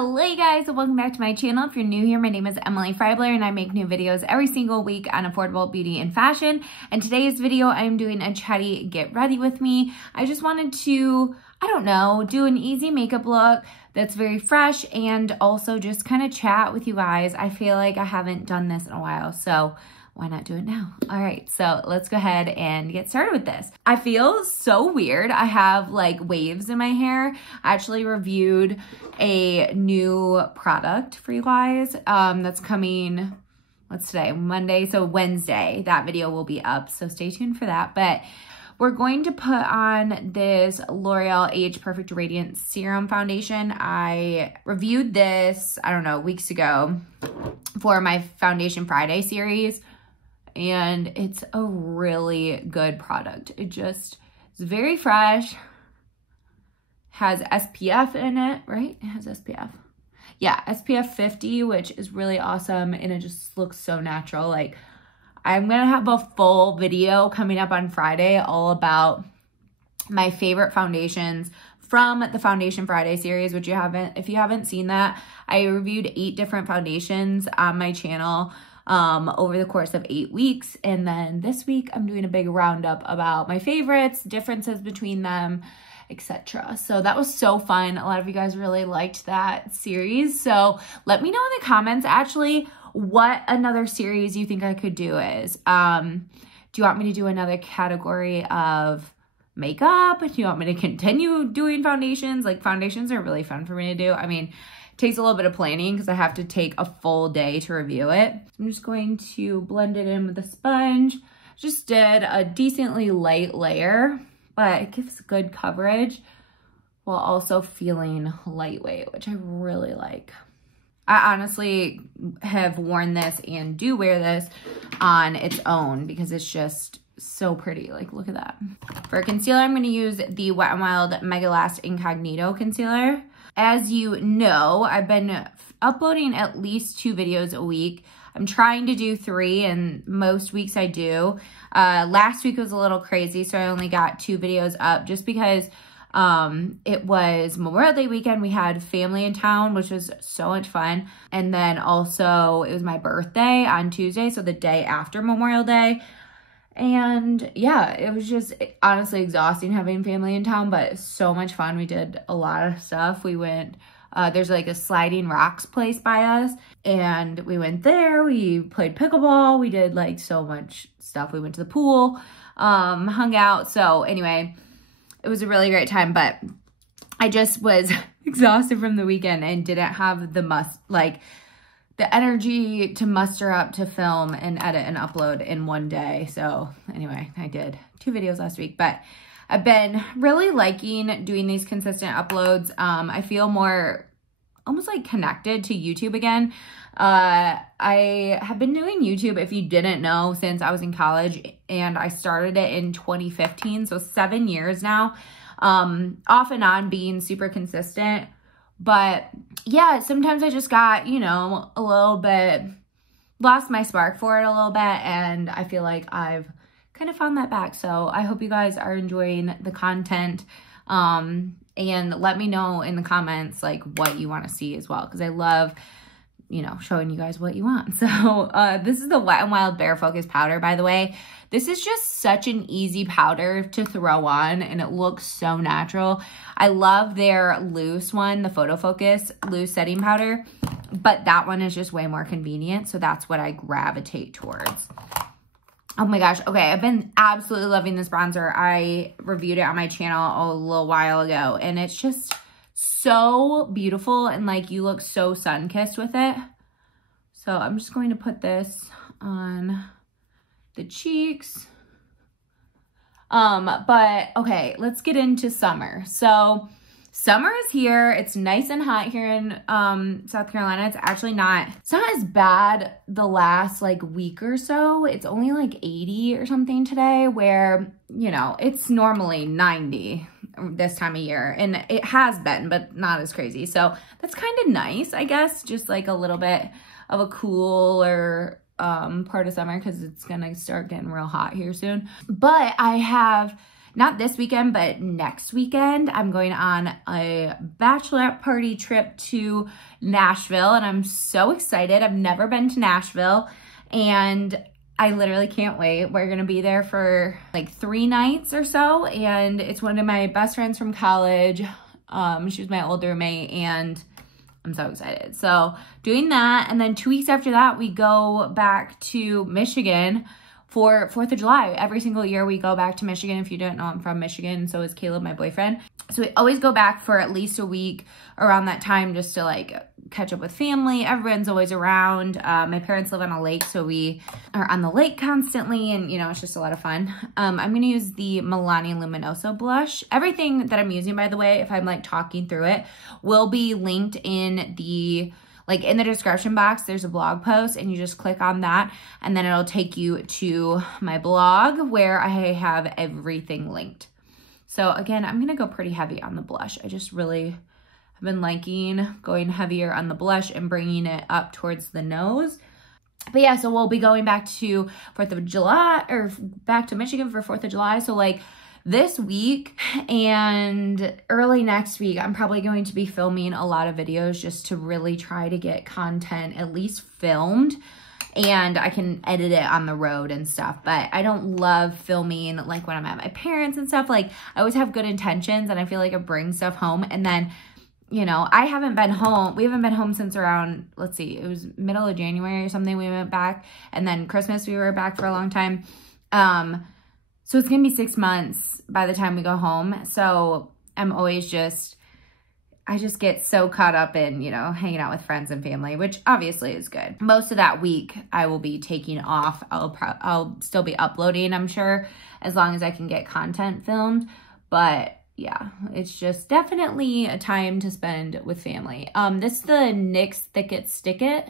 Hello you guys, welcome back to my channel. If you're new here, my name is Emily Freybler and I make new videos every single week on affordable beauty and fashion. And today's video, I'm doing a chatty get ready with me. I just wanted to, do an easy makeup look that's very fresh and also just kind of chat with you guys. I feel like I haven't done this in a while, so why not do it now? All right, so let's go ahead and get started with this. I feel so weird. I have like waves in my hair. I actually reviewed a new product for you guys that's coming, what's today? Monday, so Wednesday. That video will be up, so stay tuned for that. But we're going to put on this L'Oreal Age Perfect Radiance Serum Foundation. I reviewed this, weeks ago for my Foundation Friday series. And it's a really good product. It just is very fresh, has SPF in it, right? It has SPF. Yeah, SPF 50, which is really awesome. And it just looks so natural. Like, I'm going to have a full video coming up on Friday all about my favorite foundations from the Foundation Friday series, which if you haven't seen that, I reviewed 8 different foundations on my channel over the course of 8 weeks. And then this week I'm doing a big roundup about my favorites, differences between them, etc. So that was so fun. A lot of you guys really liked that series. So let me know in the comments actually what another series you think I could do is. Do you want me to do another category of makeup? Do you want me to continue doing foundations? Like, foundations are really fun for me to do. I mean, takes a little bit of planning because I have to take a full day to review it. I'm just going to blend it in with a sponge. Just did a decently light layer, but it gives good coverage while also feeling lightweight, which I really like. I honestly have worn this and do wear this on its own because it's just so pretty. Like, look at that. For concealer, I'm going to use the Wet n Wild Mega Last Incognito Concealer. As you know, I've been uploading at least 2 videos a week. I'm trying to do 3, and most weeks I do. Last week was a little crazy, so I only got 2 videos up just because it was Memorial Day weekend. We had family in town, which was so much fun. And then also it was my birthday on Tuesday, so the day after Memorial Day. And yeah, it was just honestly exhausting having family in town, but so much fun. We did a lot of stuff. We went, there's like a sliding rocks place by us, and we went there. We played pickleball. We did like so much stuff. We went to the pool, hung out. So anyway, it was a really great time, but I just was exhausted from the weekend and didn't have the energy to muster up to film and edit and upload in one day. So anyway, I did 2 videos last week, but I've been really liking doing these consistent uploads. I feel more almost like connected to YouTube again. I have been doing YouTube, if you didn't know, since I was in college, and I started it in 2015. So 7 years now, off and on being super consistent. But yeah, sometimes I just got, a little bit, lost my spark for it a little bit, and I feel like I've kind of found that back. So I hope you guys are enjoying the content, and let me know in the comments, like, what you want to see as well, because I love, showing you guys what you want. So this is the Wet n Wild Bare Focus Powder, by the way. This is just such an easy powder to throw on, and it looks so natural. I love their loose one, the Photo Focus loose setting powder, but that one is just way more convenient, so that's what I gravitate towards. Oh my gosh, okay, I've been absolutely loving this bronzer. I reviewed it on my channel a little while ago, and it's just so beautiful, and like, you look so sun-kissed with it. So I'm just going to put this on the cheeks. But okay, let's get into summer. So summer is here. It's nice and hot here in South Carolina. It's actually not as bad the last like week or so. It's only like 80 or something today, where, it's normally 90 this time of year, and it has been, but not as crazy. So that's kind of nice, I guess, just like a little bit of a cooler part of summer, because it's gonna start getting real hot here soon. But I have not this weekend, but next weekend, I'm going on a bachelorette party trip to Nashville, and I'm so excited. I've never been to Nashville, and I literally can't wait. We're gonna be there for like 3 nights or so, and it's one of my best friends from college. She was my old roommate, and I'm so excited. So doing that, and then 2 weeks after that, we go back to Michigan for 4th of July. Every single year we go back to Michigan. If you don't know, I'm from Michigan, so is Caleb, my boyfriend. So we always go back for at least a week around that time just to like catch up with family. Everyone's always around. My parents live on a lake, so we are on the lake constantly, and you know, it's just a lot of fun. I'm gonna use the Milani Luminoso blush. Everything that I'm using, by the way, if I'm like talking through it, will be linked in the description box. There's a blog post, and you just click on that, and then it'll take you to my blog where I have everything linked. So again, I'm gonna go pretty heavy on the blush. I just really have been liking going heavier on the blush and bringing it up towards the nose. But yeah, so we'll be going back to 4th of July, or back to Michigan for 4th of July. So like this week and early next week, I'm probably going to be filming a lot of videos just to really try to get content at least filmed, and I can edit it on the road and stuff. But I don't love filming like when I'm at my parents and stuff. Like I always have good intentions, and I feel like I bring stuff home, and then, you know, I haven't been home. We haven't been home since around, let's see, it was middle of January or something we went back, and then Christmas we were back for a long time. So it's gonna be 6 months by the time we go home. So I'm always I just get so caught up in, you know, hanging out with friends and family, which obviously is good. Most of that week I will be taking off. I'll still be uploading, I'm sure, as long as I can get content filmed. But yeah, it's just definitely a time to spend with family. This is the NYX Thick It Stick It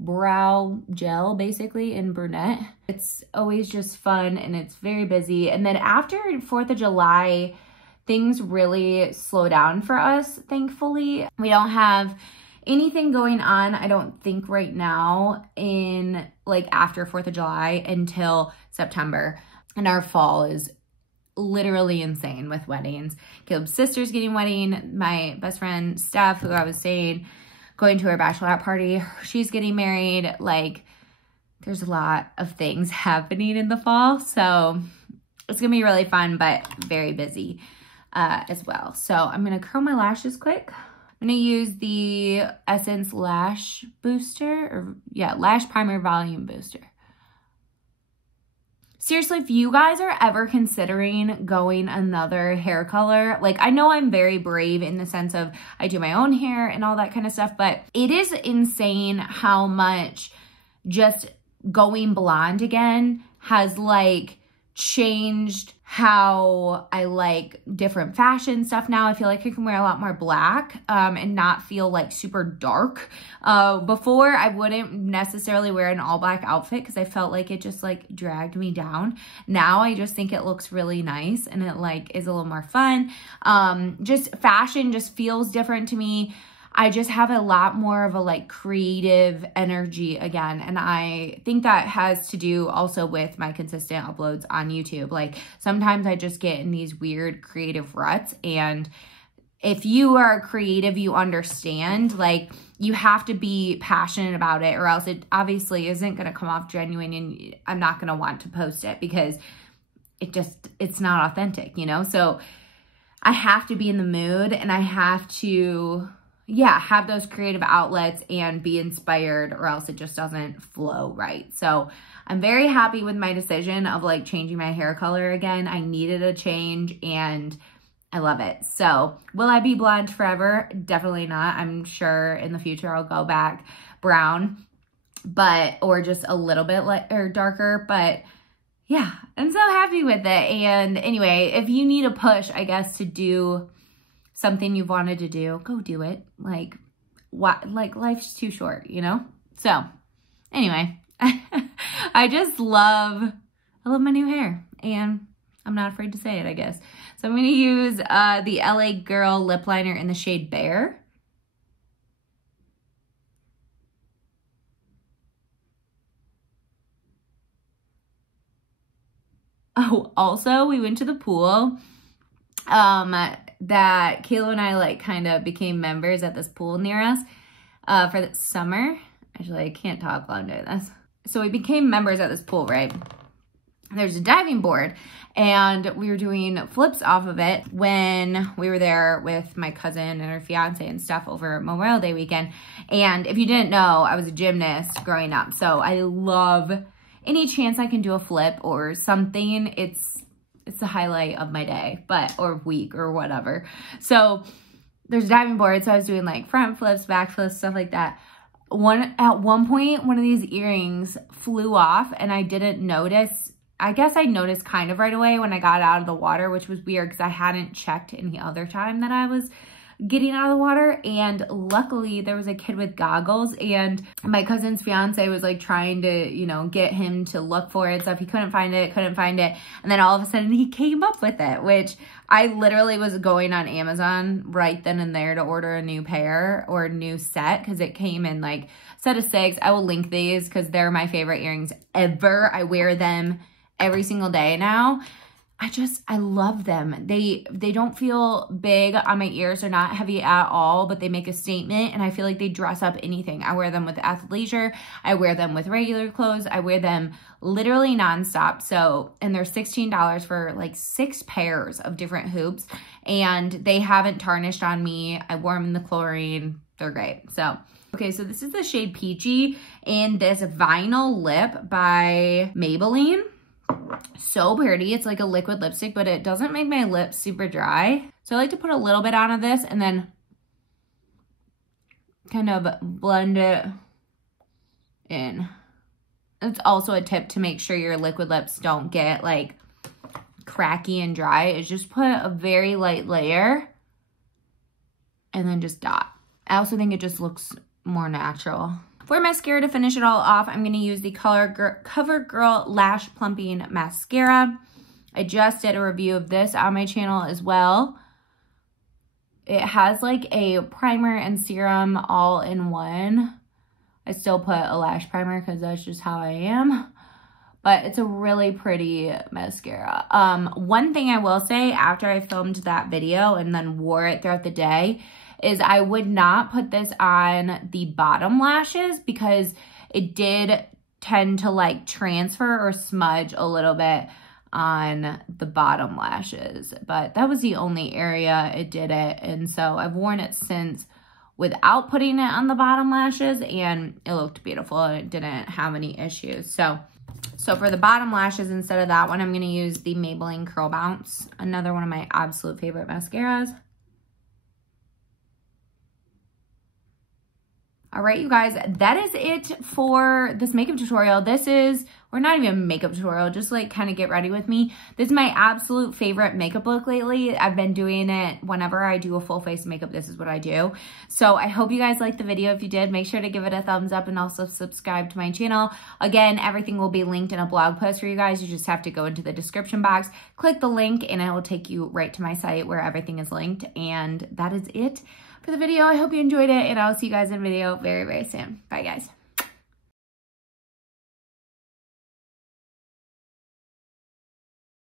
brow gel, basically, in brunette. It's always just fun, and it's very busy. And then after 4th of July, things really slow down for us, thankfully. We don't have anything going on, I don't think, right now in like after 4th of July until September. And our fall is literally insane with weddings. Caleb's sister's getting wedding. My best friend Steph, who I was saying, going to her bachelorette party, she's getting married. Like, there's a lot of things happening in the fall, so it's gonna be really fun, but very busy as well. So I'm gonna curl my lashes quick. I'm gonna use the Essence Lash Booster, or yeah, Lash Primer Volume Booster. Seriously, if you guys are ever considering going another hair color, like, I know I'm very brave in the sense of I do my own hair and all that kind of stuff, but it is insane how much just going blonde again has like changed how I like different fashion stuff now. I feel like I can wear a lot more black and not feel like super dark. Before, I wouldn't necessarily wear an all black outfit because I felt like it just like dragged me down. Now I just think it looks really nice, and it like is a little more fun. Just fashion just feels different to me. I just have a lot more of a like creative energy again. And I think that has to do also with my consistent uploads on YouTube. Like sometimes I just get in these weird creative ruts, and if you are creative, you understand, like you have to be passionate about it, or else it obviously isn't going to come off genuine, and I'm not going to want to post it because it's not authentic, you know? So I have to be in the mood, and I have to, yeah, have those creative outlets and be inspired, or else it just doesn't flow right. So I'm very happy with my decision of like changing my hair color again. I needed a change, and I love it. So will I be blonde forever? Definitely not. I'm sure in the future I'll go back brown, or just a little bit or darker, but yeah, I'm so happy with it. And anyway, if you need a push, I guess, to do something you've wanted to do, go do it. Like, what? Like, life's too short, you know? So anyway, I love my new hair, and I'm not afraid to say it, I guess. So I'm going to use the LA Girl lip liner in the shade Bear. Oh, also, we went to the pool. That Kayla and I like kind of became members at this pool near us for the summer. Actually, I can't talk while I'm doing this. So we became members at this pool, right? There's a diving board, and we were doing flips off of it when we were there with my cousin and her fiance and stuff over Memorial Day weekend. And if you didn't know, I was a gymnast growing up, so I love any chance I can do a flip or something. It's the highlight of my day, or week or whatever. So there's a diving board, so I was doing like front flips, back flips, stuff like that. At one point, one of these earrings flew off, and I didn't notice. I guess I noticed kind of right away when I got out of the water, which was weird because I hadn't checked any other time that I was getting out of the water. And luckily there was a kid with goggles, and my cousin's fiance was like trying to, you know, get him to look for it and stuff. He couldn't find it. And then all of a sudden he came up with it, which I literally was going on Amazon right then and there to order a new pair or a new set because it came in like set of 6. I will link these because they're my favorite earrings ever. I wear them every single day now. I love them. They don't feel big on my ears. They're not heavy at all, but they make a statement, and I feel like they dress up anything. I wear them with athleisure. I wear them with regular clothes. I wear them literally nonstop. So, and they're $16 for like 6 pairs of different hoops, and they haven't tarnished on me. I wore them in the chlorine. They're great. So, okay, so this is the shade Peachy in this Vinyl Lip by Maybelline. So pretty. It's like a liquid lipstick, but it doesn't make my lips super dry. So I like to put a little bit on of this and then kind of blend it in. It's also a tip to make sure your liquid lips don't get like cracky and dry, is just put a very light layer and then just dot. I also think it just looks more natural. For mascara to finish it all off, I'm going to use the Covergirl Lash Plumping Mascara. I just did a review of this on my channel as well. It has like a primer and serum all in one. I still put a lash primer because that's just how I am. But it's a really pretty mascara. One thing I will say, after I filmed that video and then wore it throughout the day, is I would not put this on the bottom lashes because it did tend to like transfer or smudge a little bit on the bottom lashes. But that was the only area it did it. And so I've worn it since without putting it on the bottom lashes, and it looked beautiful and it didn't have any issues. So for the bottom lashes, instead of that one, I'm going to use the Maybelline Curl Bounce, another one of my absolute favorite mascaras. All right, you guys, that is it for this makeup tutorial. Or not even a makeup tutorial, just like kind of get ready with me. This is my absolute favorite makeup look lately. I've been doing it whenever I do a full face makeup. This is what I do. So I hope you guys liked the video. If you did, make sure to give it a thumbs up and also subscribe to my channel. Again, everything will be linked in a blog post for you guys. You just have to go into the description box, click the link, and it will take you right to my site where everything is linked. And that is it for the video. I hope you enjoyed it, and I'll see you guys in a video very, very soon. Bye, guys.